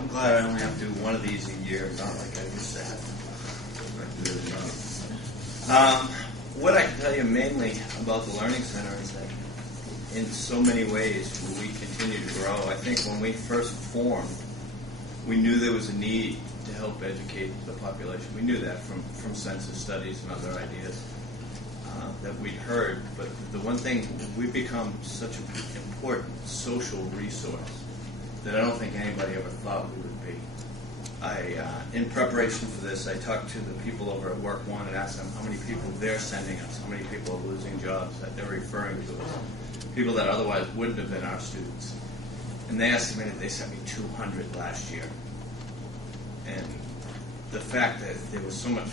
I'm glad I only have to do one of these a year, not like I used to have. What I can tell you mainly about the Learning Center is that in so many ways we continue to grow. I think when we first formed, we knew there was a need to help educate the population. We knew that from census studies and other ideas that we'd heard. But the one thing, we've become such an important social resource that I don't think anybody ever thought we would be. In preparation for this, I talked to the people over at Work One and asked them how many people they're sending us, how many people are losing jobs that they're referring to us, people that otherwise wouldn't have been our students. And they estimated they sent me 200 last year. And the fact that there was so much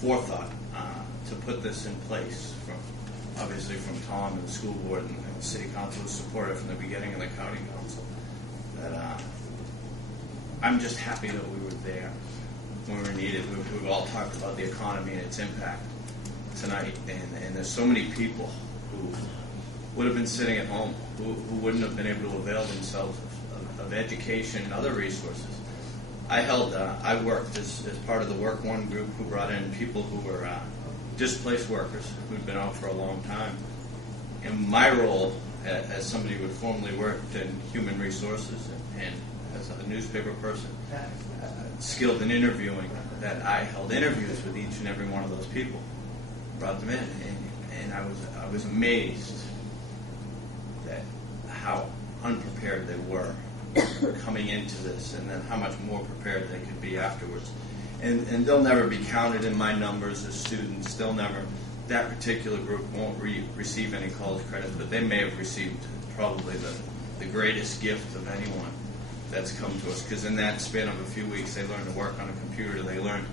forethought to put this in place, obviously from Tom and the school board and the city council was supportive from the beginning, and the county council, that I'm just happy that we were there when we were needed. We've all talked about the economy and its impact tonight, and there's so many people who would have been sitting at home, who wouldn't have been able to avail themselves of education and other resources. I worked as part of the Work One group who brought in people who were displaced workers who'd been out for a long time. And my role as somebody who had formerly worked in human resources and as a newspaper person, skilled in interviewing, that I held interviews with each and every one of those people, brought them in, and I was amazed at how unprepared they were coming into this, and then how much more prepared they could be afterwards. And they'll never be counted in my numbers as students. That particular group won't receive any college credit, but they may have received probably the greatest gift of anyone that's come to us, because in that span of a few weeks they learned to work on a computer. They learned,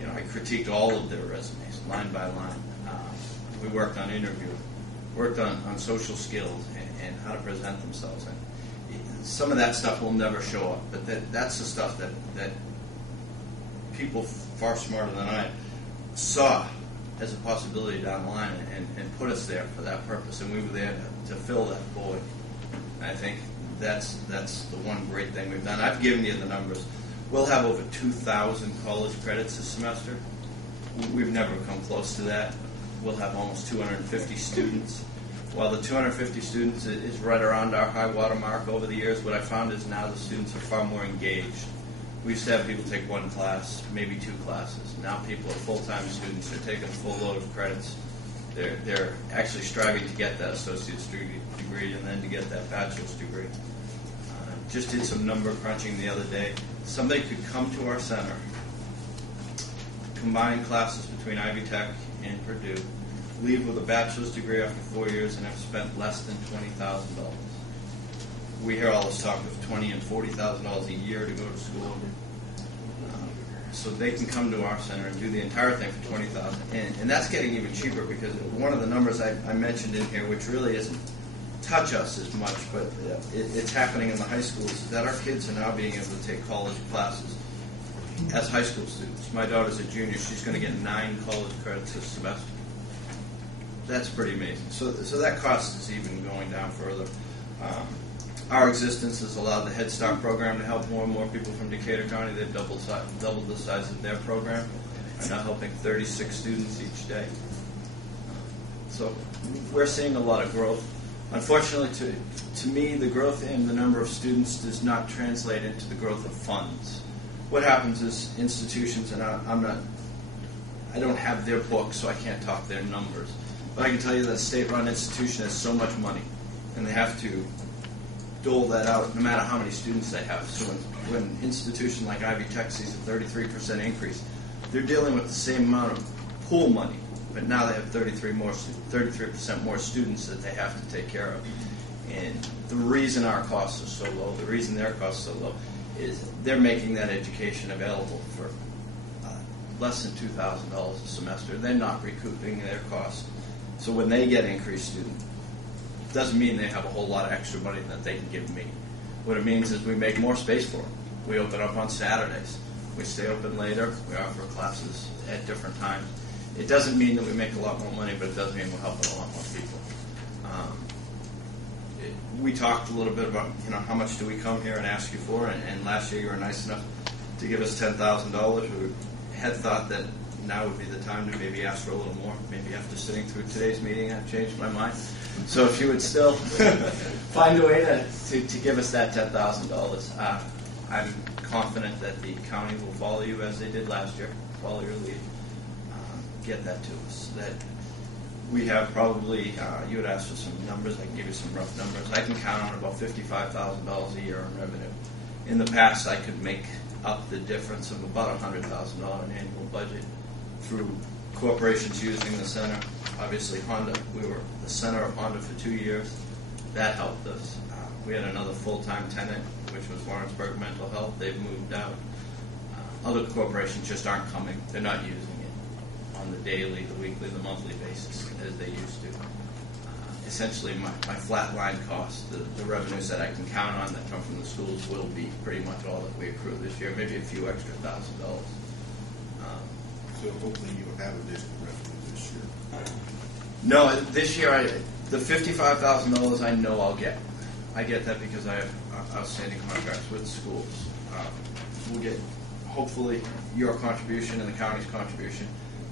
I critiqued all of their resumes line by line. We worked on interviewing, worked on social skills and how to present themselves. And some of that stuff will never show up, but that's the stuff that people far smarter than I saw as a possibility down the line and put us there for that purpose, and we were there to fill that void. And I think that's the one great thing we've done. I've given you the numbers. We'll have over 2,000 college credits this semester. We've never come close to that. We'll have almost 250 students. While the 250 students is right around our high water mark over the years, what I found is now the students are far more engaged. We used to have people take one class, maybe two classes. Now people are full-time students. They're taking a full load of credits. They're actually striving to get that associate's degree and then to get that bachelor's degree. Just did some number crunching the other day. Somebody could come to our center, combine classes between Ivy Tech and Purdue, leave with a bachelor's degree after 4 years, and have spent less than $20,000. We hear all this talk of $20,000 and $40,000 a year to go to school. So they can come to our center and do the entire thing for $20,000, and that's getting even cheaper, because one of the numbers I mentioned in here, which really doesn't touch us as much, but it's happening in the high schools, is that our kids are now being able to take college classes as high school students. My daughter's a junior; she's going to get 9 college credits this semester. That's pretty amazing. So that cost is even going down further. Our existence has allowed the Head Start program to help more and more people from Decatur County. They've doubled the size of their program. Are now helping 36 students each day. So we're seeing a lot of growth. Unfortunately, to me, the growth in the number of students does not translate into the growth of funds. What happens is institutions, and I don't have their books, so I can't talk their numbers. But I can tell you that a state-run institution has so much money, and they have to dole that out no matter how many students they have. So when an institution like Ivy Tech sees a 33% increase, they're dealing with the same amount of pool money, but now they have 33% more students that they have to take care of. And the reason our costs are so low, the reason their costs are so low, is they're making that education available for less than $2,000 a semester. They're not recouping their costs. So when they get increased student, it doesn't mean they have a whole lot of extra money that they can give me. What it means is we make more space for them. We open up on Saturdays. We stay open later. We offer classes at different times. It doesn't mean that we make a lot more money, but it does mean we're helping a lot more people. we talked a little bit about, how much do we come here and ask you for, and last year you were nice enough to give us $10,000. We had thought that now would be the time to maybe ask for a little more. Maybe after sitting through today's meeting, I've changed my mind. So if you would still find a way to give us that $10,000, I'm confident that the county will follow you as they did last year, follow your lead, get that to us. That we have probably, you had asked for some numbers, I can give you some rough numbers. I can count on about $55,000 a year in revenue. In the past, I could make up the difference of about $100,000 in annual budget through corporations using the center. Obviously, Honda, we were the center of Honda for 2 years. That helped us. We had another full-time tenant, which was Lawrenceburg Mental Health. They've moved out. Other corporations just aren't coming. They're not using it on the daily, the weekly, the monthly basis as they used to. Essentially, my flat line costs, the revenues that I can count on that come from the schools will be pretty much all that we accrue this year, maybe a few extra $1,000. So hopefully you'll have additional revenue this year. No, this year, the $55,000 I know I'll get. I get that because I have outstanding contracts with schools. We'll get, hopefully, your contribution and the county's contribution.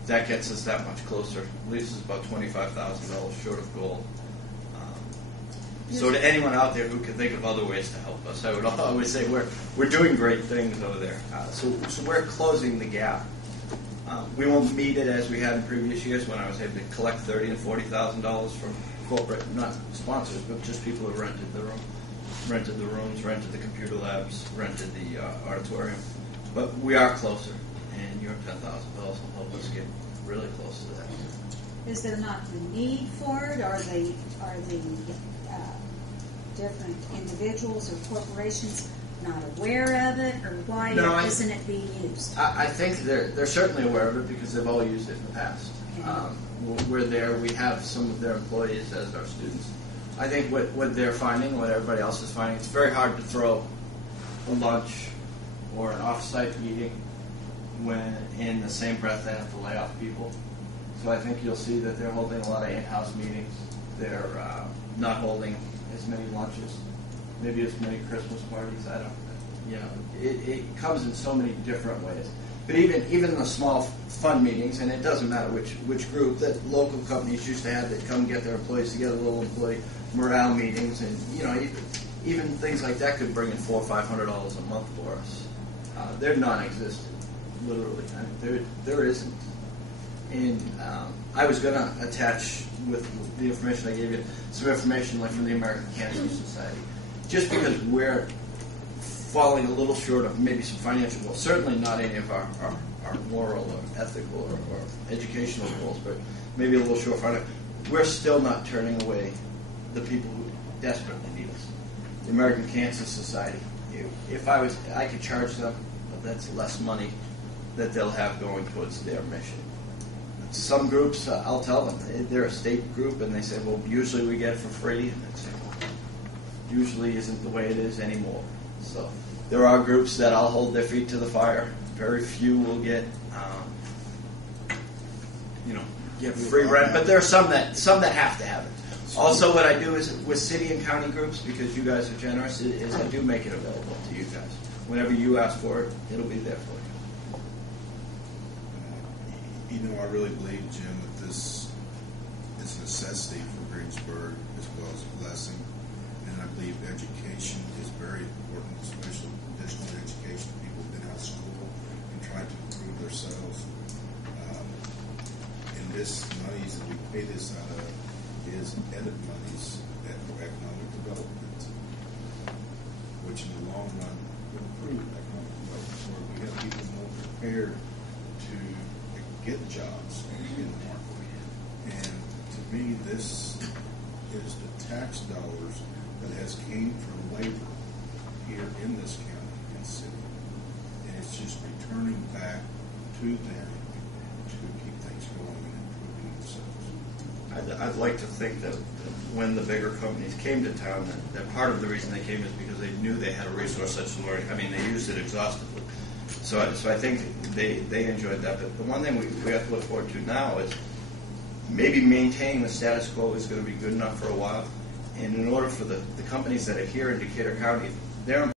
That gets us that much closer. Leaves us about $25,000 short of goal. So to anyone out there who can think of other ways to help us, I would always say we're doing great things over there. So we're closing the gap. We won't meet it as we had in previous years when I was able to collect $30,000 and $40,000 from corporate, not sponsors, but just people who rented the rooms, rented the computer labs, rented the auditorium. But we are closer, and your $10,000 will help us get really close to that. Is there not the need for it? Are the different individuals or corporations not aware of it, or why isn't it being used? I think they're certainly aware of it because they've all used it in the past. Okay. We're there. We have some of their employees as our students. I think what they're finding, what everybody else is finding, it's very hard to throw a lunch or an off-site meeting when in the same breath they have to lay off people. So I think you'll see that they're holding a lot of in-house meetings. They're not holding as many lunches, maybe as many Christmas parties. I don't. It comes in so many different ways. But even the small fun meetings, and it doesn't matter which group that local companies used to have that come get their employees together, little employee morale meetings, and even things like that could bring in $400 or $500 a month for us. They're non-existent, literally. There isn't. And I was going to attach with the information I gave you some information like from the American Cancer Society, just because we're falling a little short of maybe some financial goals. Certainly not any of our moral or ethical or educational goals, but maybe a little short financial. We're still not turning away the people who desperately need us. The American Cancer Society, if I could charge them, but that's less money that they'll have going towards their mission. Some groups, I'll tell them, they're a state group, and they say, well, usually we get it for free. And I say, well, usually isn't the way it is anymore. So there are groups that I'll hold their feet to the fire. Very few will get free rent, but there are some that have to have it. Also, what I do is with city and county groups, because you guys are generous, is I do make it available to you guys. Whenever you ask for it, it'll be there for you. I really believe, Jim, that this is a necessity for Greensburg as well as a blessing. And I believe education is very important, especially additional education. People have been out of school and trying to improve themselves. And this monies that we pay this out of is edit monies for economic development, which in the long run will improve economic development, where we have people more prepared to get jobs in the market. And to me, this is the tax dollars that has came from labor here in this county and city. And it's just returning back to them to keep things going and improving themselves. I'd like to think that when the bigger companies came to town, that part of the reason they came is because they knew they had a resource such as learning. I mean, they used it exhaustively. So I think they enjoyed that. But the one thing we have to look forward to now is maybe maintaining the status quo is going to be good enough for a while. And in order for the companies that are here in Decatur County, their